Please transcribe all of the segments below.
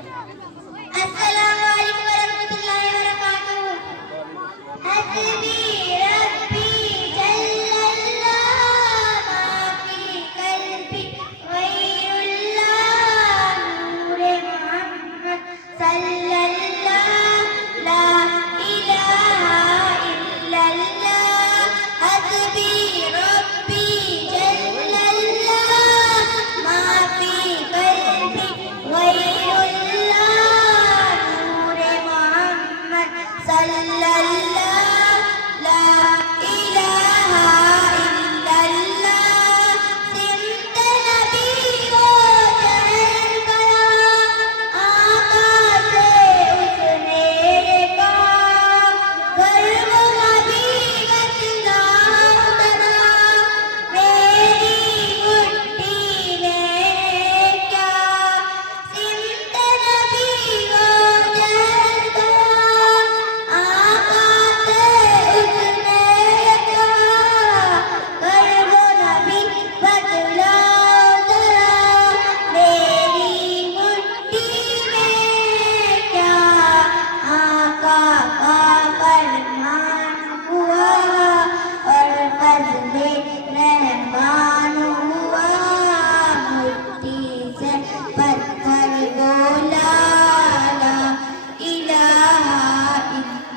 अस्सलामुअलैकुम वरहमतुल्लाहि वबरकातुहू। हस्बी रब्बी जल्लल्लाह मा फी कल्बी गैरुल्लाह नूरे मोहम्मद सल्लल्लाह ला इलाहा इल्लल्लाह। हस्बी रब्बी जल्लल्लाह मा फी कल्बी गैरुल्लाह नूरे मोहम्मद सल्लल्लाह ला इलाहा इल्लल्लाह। सिमत नबी को चढ़ गया आका से उसने कहा, गर्व हकीकत ना उतरा मेरी मुट्ठी में क्या। सिमत नबी को चढ़ गया आका से उसने कहा, गर्व नबी बदला उतरा मेरी मुट्ठी में क्या। आका का फरमान हुआ और फजले रहमान हुआ। मुट्ठी से पत्थर बोला ला इलाहा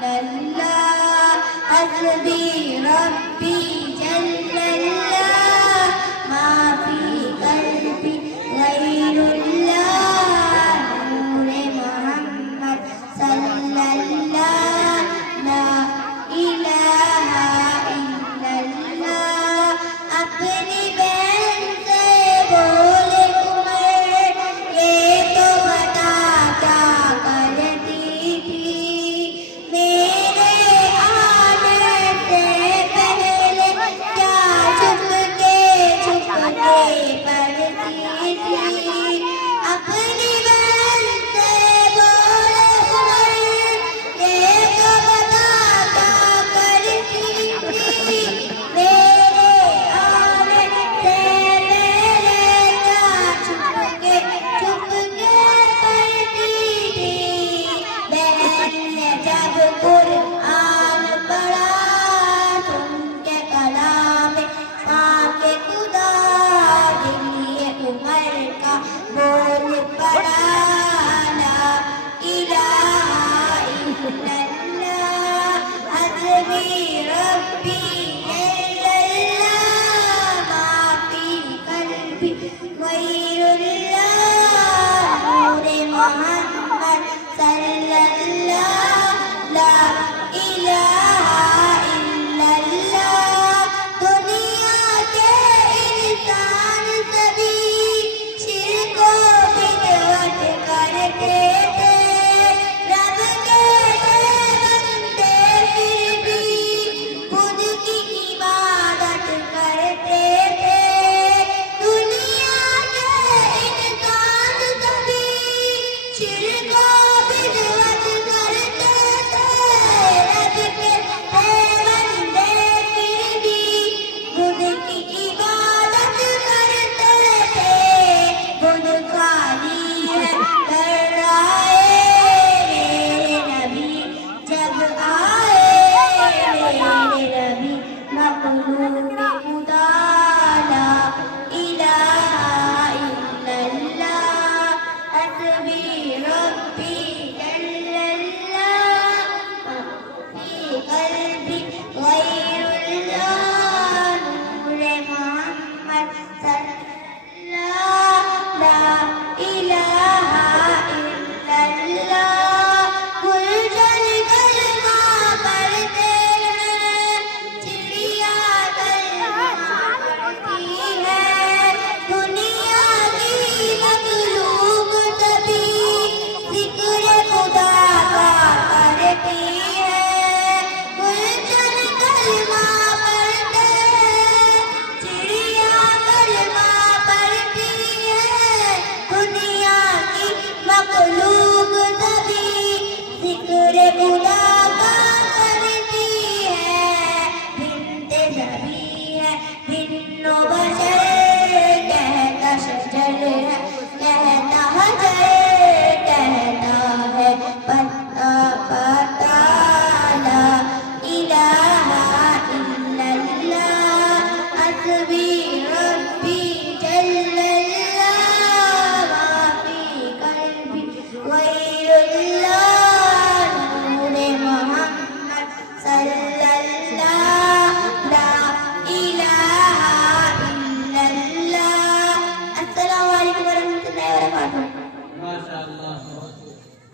इल्लल्लाह। हस्बी रब्बी जल्लल्लाह मा फी कल्बी गैरुल्लाह नूरे मोहम्मद सल्लल्लाह ला इलाहा इल्लल्लाह। अपनी बहन से बोले उमर, ये तो बता क्या करती थी मेरे आने से पहले, क्या छुपके पढ़ती थी। अपनी बहन से बोले उमर, ये तो बता क्या करती थी मेरे आने से पहले, क्या छुपके पढ़ती थी। बहन ने जब कुरान पढ़ा सुन के कलाम पाके खुदा, दिलिए उमर का बोल पड़ा ला इलाहा इल्लल्लाह। हस्बी रब्बी जल्लल्लाह मा फी कल्बी गैरुल्लाह नूरे मोहम्मद सल्लल्लाह ला इलाहा इल्लल्लाह। दुनिया के इंसान सभी शिर्क व बिदअत करते थे, रब के बंदे फिर भी खुद की इबादत करते थे। दुनिया के इंसान सभी शिर्क व बिदअत करते थे, रब के बंदे फिर भी खुद की इबादत करते थे। खुद खाली है कर आए मेरे नबी जब आए मेरे नबी मखलूक खुदा ला इलाहा इल्लल्लाह। हस्बी रब्बी